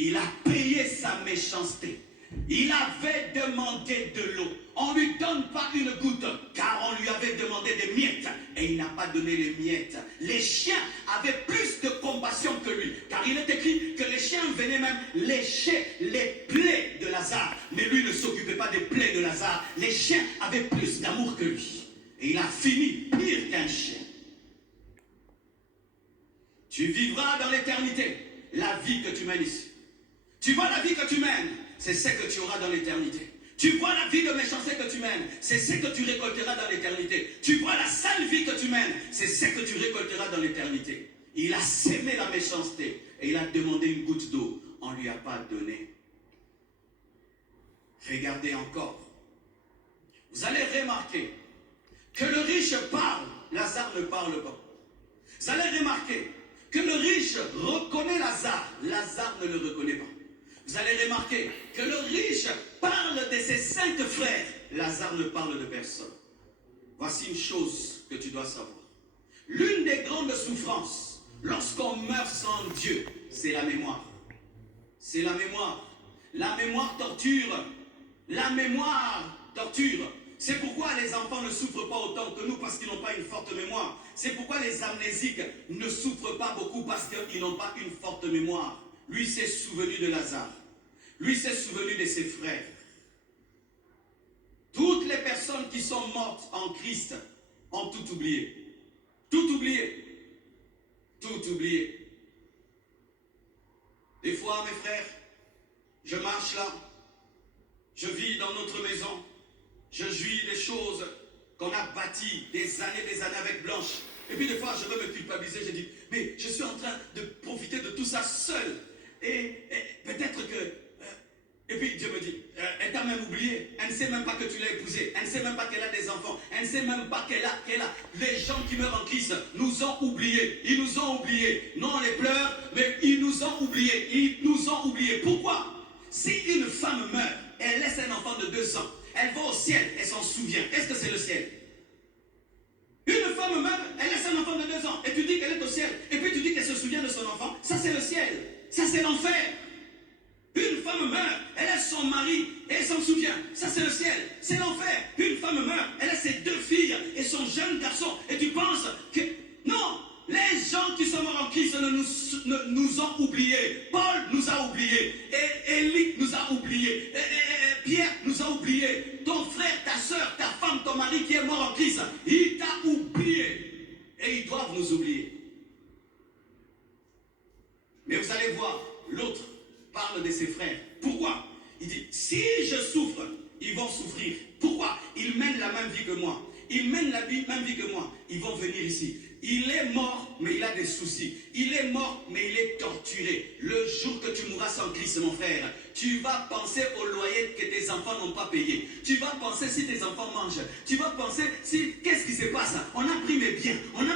Il a payé sa méchanceté. Il avait demandé de l'eau. On ne lui donne pas une goutte, car on lui avait demandé des miettes, et il n'a pas donné les miettes. Les chiens avaient plus de compassion que lui, car il est écrit que les chiens venaient même lécher les plaies de Lazare. Mais lui ne s'occupait pas des plaies de Lazare. Les chiens avaient plus d'amour que lui. Et il a fini pire qu'un chien. Tu vivras dans l'éternité la vie que tu mènes ici. Tu vois la vie que tu mènes, c'est ce que tu auras dans l'éternité. Tu vois la vie de méchanceté que tu mènes, c'est ce que tu récolteras dans l'éternité. Tu vois la sale vie que tu mènes, c'est ce que tu récolteras dans l'éternité. Il a sémé la méchanceté et il a demandé une goutte d'eau. On ne lui a pas donné. Regardez encore. Vous allez remarquer que le riche parle, Lazare ne parle pas. Vous allez remarquer que le riche reconnaît Lazare, Lazare ne le reconnaît pas. Vous allez remarquer que le riche parle de ses 5 frères, Lazare ne parle de personne. Voici une chose que tu dois savoir. L'une des grandes souffrances lorsqu'on meurt sans Dieu, c'est la mémoire. C'est la mémoire. La mémoire torture. La mémoire torture. C'est pourquoi les enfants ne souffrent pas autant que nous, parce qu'ils n'ont pas une forte mémoire. C'est pourquoi les amnésiques ne souffrent pas beaucoup, parce qu'ils n'ont pas une forte mémoire. Lui s'est souvenu de Lazare. Lui s'est souvenu de ses frères. Toutes les personnes qui sont mortes en Christ ont tout oublié. Tout oublié. Tout oublié. Des fois, mes frères, je marche là, je vis dans notre maison, je jouis des choses qu'on a bâties des années avec Blanche. Et puis des fois, je veux me culpabiliser, je dis, mais je suis en train de profiter de tout ça seul. Et peut-être que... et puis Dieu me dit, elle t'a même oublié. Elle ne sait même pas que tu l'as épousée. Elle ne sait même pas qu'elle a des enfants. Elle ne sait même pas qu'elle a... Les gens qui meurent en Christ nous ont oubliés. Ils nous ont oubliés. Non, on les pleure, mais ils nous ont oubliés. Ils nous ont oubliés. Pourquoi? Si une femme meurt, elle laisse un enfant de 2 ans. Elle va au ciel, elle s'en souvient. Est-ce que c'est le ciel? Une femme meurt, elle laisse un enfant de 2 ans. Et tu dis qu'elle est au ciel. Et puis tu dis qu'elle se souvient de son enfant. Ça, c'est le ciel. Ça, c'est l'enfer. Une femme meurt, elle laisse son mari et elle s'en souvient. Ça, c'est le ciel. C'est l'enfer. Une femme meurt, elle laisse ses 2 filles et son jeune garçon. Et tu penses que... Non! Les gens qui sont morts en Christ nous ont oubliés. Paul nous a oubliés. Et Élie nous a oubliés. Pierre nous a oubliés. Ton frère, ta soeur, ta femme, ton mari qui est mort en Christ, il t'a oublié. Et ils doivent nous oublier. Mais vous allez voir, l'autre parle de ses frères. Pourquoi? Il dit, si je souffre, ils vont souffrir. Pourquoi? Ils mènent la même vie que moi. Ils mènent la même vie que moi. Ils vont venir ici. Il est mort, mais il a des soucis. Il est mort, mais il est torturé. Le jour que tu mourras sans Christ, mon frère, tu vas penser au loyer que tes enfants n'ont pas payé. Tu vas penser si tes enfants mangent. Tu vas penser si, qu'est-ce qui se passe? On a pris mes biens. On